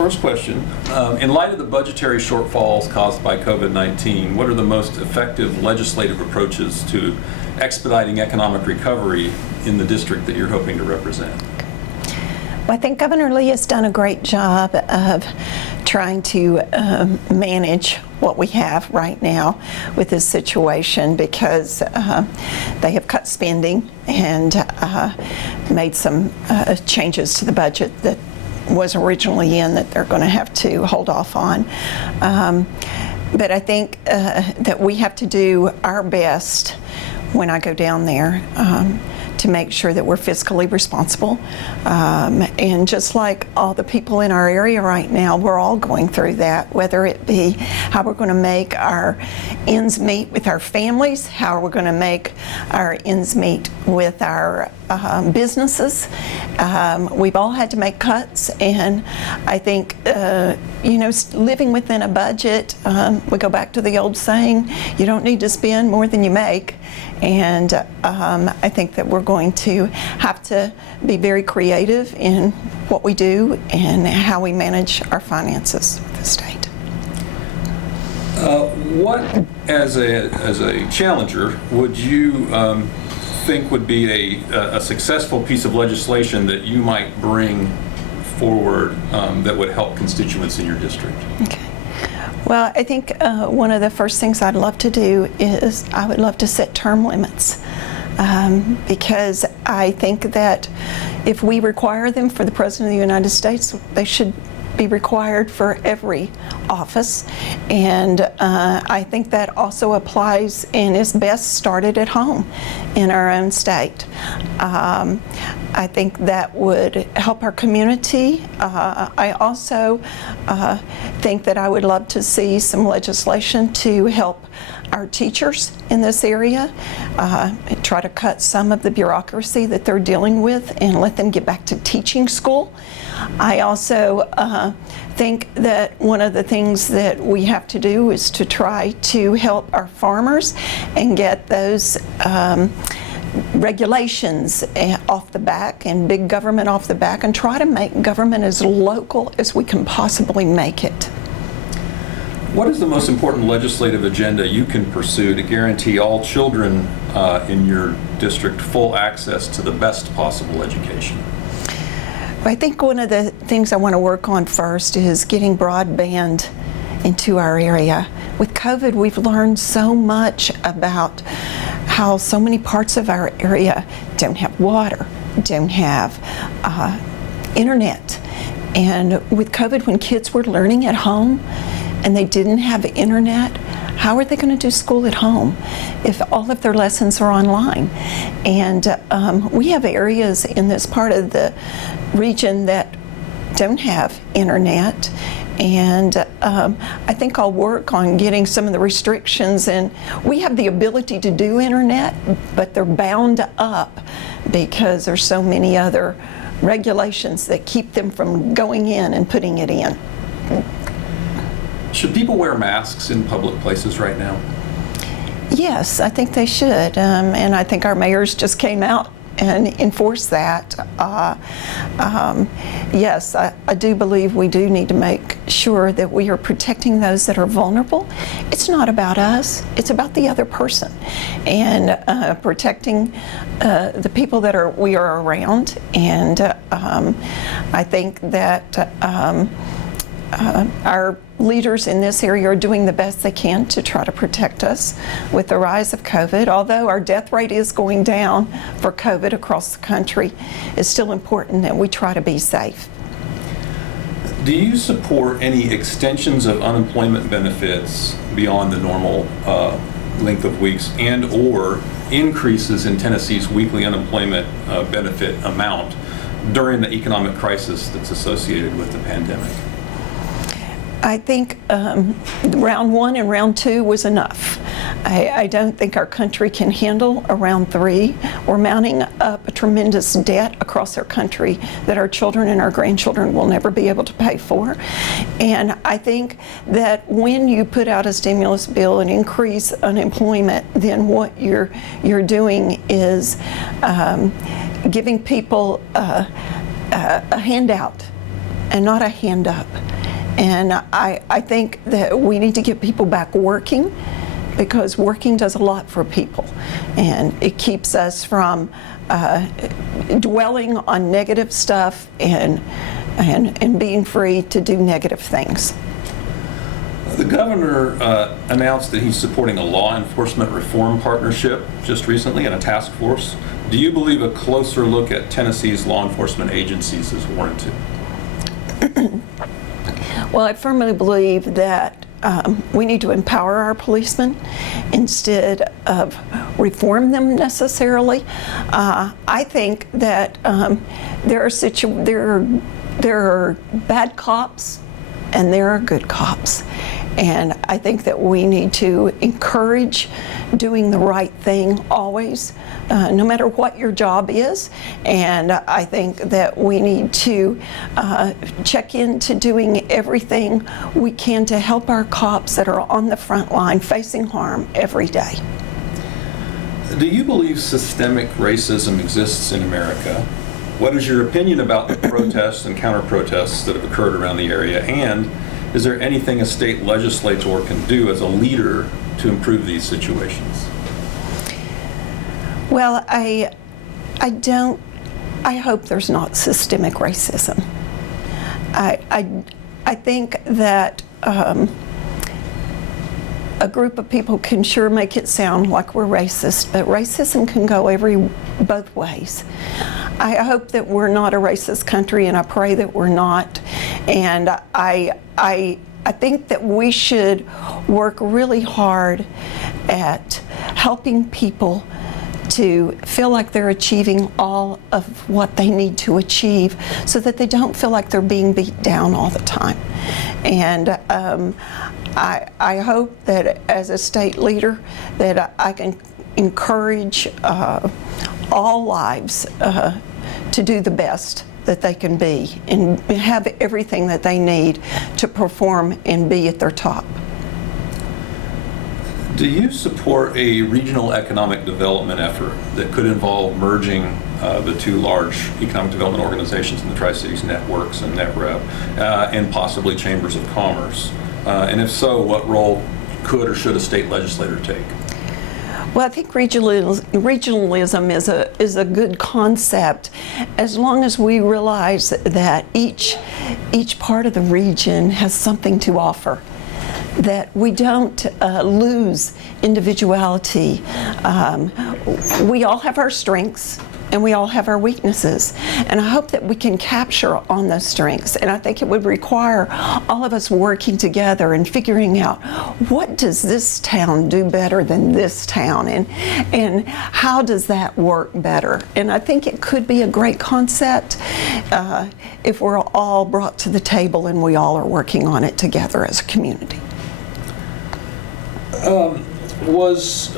First question, in light of the budgetary shortfalls caused by COVID-19, what are the most effective legislative approaches to expediting economic recovery in the district that you're hoping to represent? Well, I think Governor Lee has done a great job of trying to manage what we have right now with this situation, because they have cut spending and made some changes to the budget that was originally in that they're going to have to hold off on. But I think that we have to do our best when I go down there to make sure that we're fiscally responsible. And just like all the people in our area right now, we're all going through that, whether it be how we're going to make our ends meet with our families, how we're going to make our ends meet with our businesses. We've all had to make cuts, and I think, living within a budget, we go back to the old saying, you don't need to spend more than you make. And I think that we're going to have to be very creative in what we do and how we manage our finances with the state. What, as a challenger, would you think would be a successful piece of legislation that you might bring forward that would help constituents in your district? Okay. Well, I think one of the first things I'd love to do is I would love to set term limits, because I think that if we require them for the President of the United States, they should be required for every office. And I think that also applies and is best started at home in our own state. I think that would help our community. I also think that I would love to see some legislation to help our teachers in this area, try to cut some of the bureaucracy that they're dealing with and let them get back to teaching school. I also think that one of the things that we have to do is to try to help our farmers and get those regulations off the back and big government off the back, and try to make government as local as we can possibly make it. What is the most important legislative agenda you can pursue to guarantee all children in your district full access to the best possible education? I think one of the things I want to work on first is getting broadband into our area. With COVID, we've learned so much about how so many parts of our area don't have water, don't have internet. And with COVID, when kids were learning at home and they didn't have internet, how are they going to do school at home if all of their lessons are online? And we have areas in this part of the region that don't have internet. And I think I'll work on getting some of the restrictions, and we have the ability to do internet, but they're bound up because there's so many other regulations that keep them from going in and putting it in. Should people wear masks in public places right now? Yes, I think they should, and I think our mayors just came out and enforced that. Yes, I do believe we do need to make sure that we are protecting those that are vulnerable. It's not about us, it's about the other person, and protecting the people that we are around. And I think that our leaders in this area are doing the best they can to try to protect us with the rise of COVID. Although our death rate is going down for COVID across the country, it's still important that we try to be safe. Do you support any extensions of unemployment benefits beyond the normal length of weeks, and or increases in Tennessee's weekly unemployment benefit amount during the economic crisis that's associated with the pandemic? I think round one and round two was enough. I don't think our country can handle a round three. We're mounting up a tremendous debt across our country that our children and our grandchildren will never be able to pay for. And I think that when you put out a stimulus bill and increase unemployment, then what you're doing is giving people a handout and not a hand up. And I think that we need to get people back working, because working does a lot for people, and it keeps us from dwelling on negative stuff and being free to do negative things. The governor announced that he's supporting a law enforcement reform partnership just recently and a task force. Do you believe a closer look at Tennessee's law enforcement agencies is warranted? Well, I firmly believe that we need to empower our policemen instead of reform them necessarily. I think that there are bad cops and there are good cops. And I think that we need to encourage doing the right thing always, no matter what your job is. And I think that we need to check into doing everything we can to help our cops that are on the front line facing harm every day. Do you believe systemic racism exists in America? What is your opinion about the protests and counter-protests that have occurred around the area? And is there anything a state legislator can do as a leader to improve these situations? Well, I hope there's not systemic racism. I think that a group of people can sure make it sound like we're racist, but racism can go both ways. I hope that we're not a racist country, and I pray that we're not. And I think that we should work really hard at helping people to feel like they're achieving all of what they need to achieve, so that they don't feel like they're being beat down all the time. And I hope that as a state leader that I can encourage all lives to do the best that they can be and have everything that they need to perform and be at their top. Do you support a regional economic development effort that could involve merging the two large economic development organizations in the Tri-Cities Networks and NetRep, and possibly chambers of commerce? And if so, what role could or should a state legislator take? Well, I think regionalism is a good concept, as long as we realize that each part of the region has something to offer, that we don't lose individuality. We all have our strengths and we all have our weaknesses, and I hope that we can capture on those strengths. And I think it would require all of us working together and figuring out, what does this town do better than this town, and how does that work better? And I think it could be a great concept if we're all brought to the table and we all are working on it together as a community. Was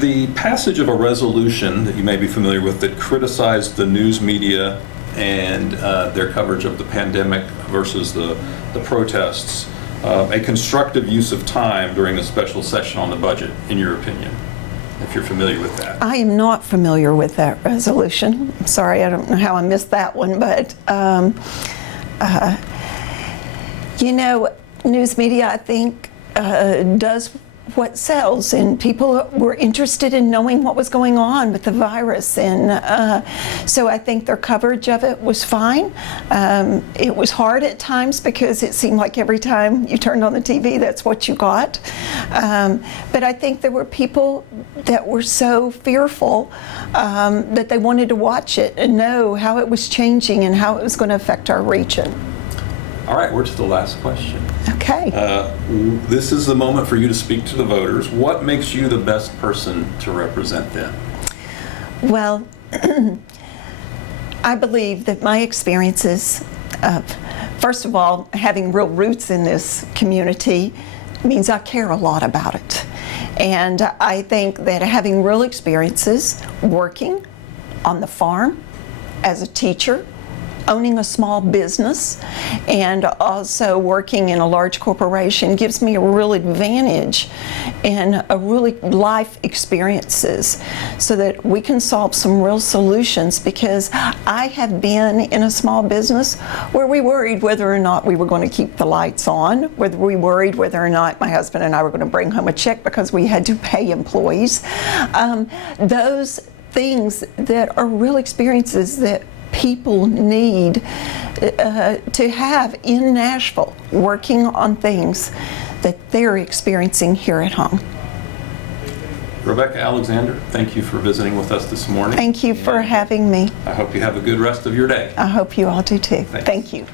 the passage of a resolution that you may be familiar with that criticized the news media and their coverage of the pandemic versus the protests a constructive use of time during a special session on the budget, in your opinion, if you're familiar with that? I am not familiar with that resolution. I'm sorry, I don't know how I missed that one, but you know, news media, I think, does what sells, and people were interested in knowing what was going on with the virus, and so I think their coverage of it was fine. It was hard at times because it seemed like every time you turned on the TV, that's what you got. But I think there were people that were so fearful that they wanted to watch it and know how it was changing and how it was going to affect our region. All right, we're to the last question. Okay. This is the moment for you to speak to the voters. What makes you the best person to represent them? Well, I believe that my experiences of, first of all, having real roots in this community means I care a lot about it. And I think that having real experiences working on the farm, as a teacher, owning a small business and also working in a large corporation gives me a real advantage and a really life experiences so that we can solve some real solutions, because I have been in a small business where we worried whether or not we were going to keep the lights on, whether we worried whether or not my husband and I were going to bring home a check because we had to pay employees. Those things that are real experiences that people need to have in Nashville, working on things that they're experiencing here at home. Rebecca Alexander, thank you for visiting with us this morning. Thank you for having me. I hope you have a good rest of your day. I hope you all do too. Thanks. Thank you.